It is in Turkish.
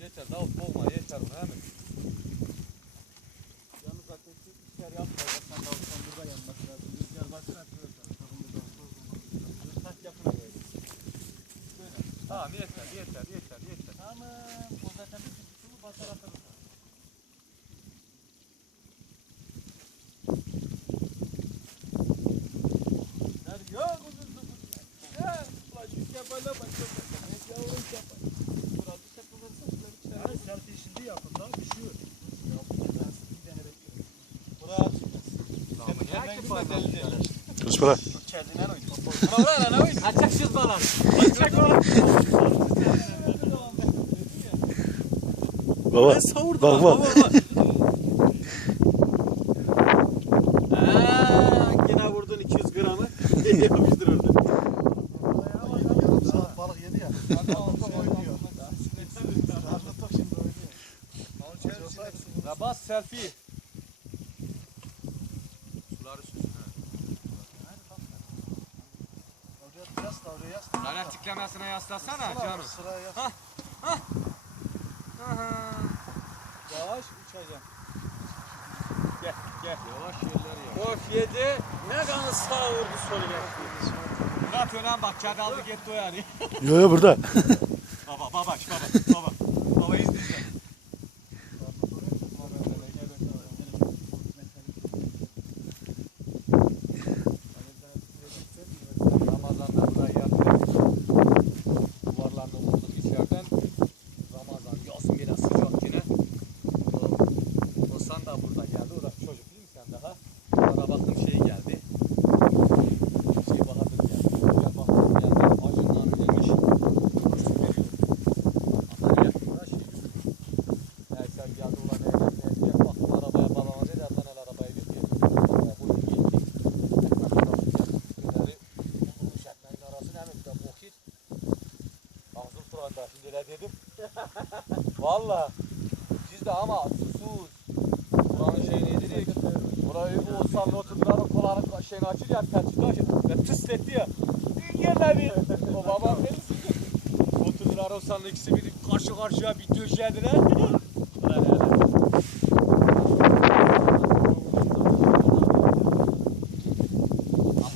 Yeter daha boğma yeter bu hemen. Yalnız zaten siz içeri yapmayın. Sen davulsan burada yanması lazım. Rüzgar başına şöyle sana. Sakın burada olmaz. Tak yapına böyle. Şöyle. Tamam yeter yeter yeter yeter. Tamam. O zaten bir kutusunu basar atarız. Der yok uzun uzun. Ya ulan şu kefale bak. Ne yavrum kefale. Biraz bir şey kullanırsa şöyle bir Yani selfie şimdi yapın daha düşüyor. Murat. Tamam ya ki fayda. Kılıç bırak. Kendinden oynuyor. Bravo lan oyun. Kaçak şız balan. Kaçak o. Baba. Bak bak. Yine vurdun 200 gramı. Yapıştır orada. Yarım saat balık yedi ya. oynuyor. Oynuyor. Rabas selfie. Suları süsün ha. Oraya yas da oraya yas da. Lanet tiklemesine yaslasana canım. Sıraya yas. Yavaş uçacağım. Gel gel. Yavaş yerler ya. Of yedi. Ne kanı sağ vurdu bekliyor. Murat önem bak kedi aldı gitti o yani. Yo yo burada. baba baba o san da burada geldi. O da çocuk değil mi sen daha? Sonra baktım şey geldi. Şey Bahadır geldi. Hocam Bahadır geldi. Acından. Küçük veriyor. Ameliyatında şey. Neyse geldi ulan eğlenmeye diye baktım arabaya babama dedi Ertan el arabayı bir diye. Arabaya koydum gitti. Ekmek arası. Üstünleri bulmuş ekmeğin arasını hemen bir de bokit. Ağzım sulandı şimdi ne dedim. Valla. Siz de ama susuz. Osmanlı oturdular kolanın şeyini açır ya tercihte açır. Ve tısletti ya. Yerler bir. O babam beni sıkıyor. Oturdular Osmanlı ikisi bir karşı karşıya bir döşediler.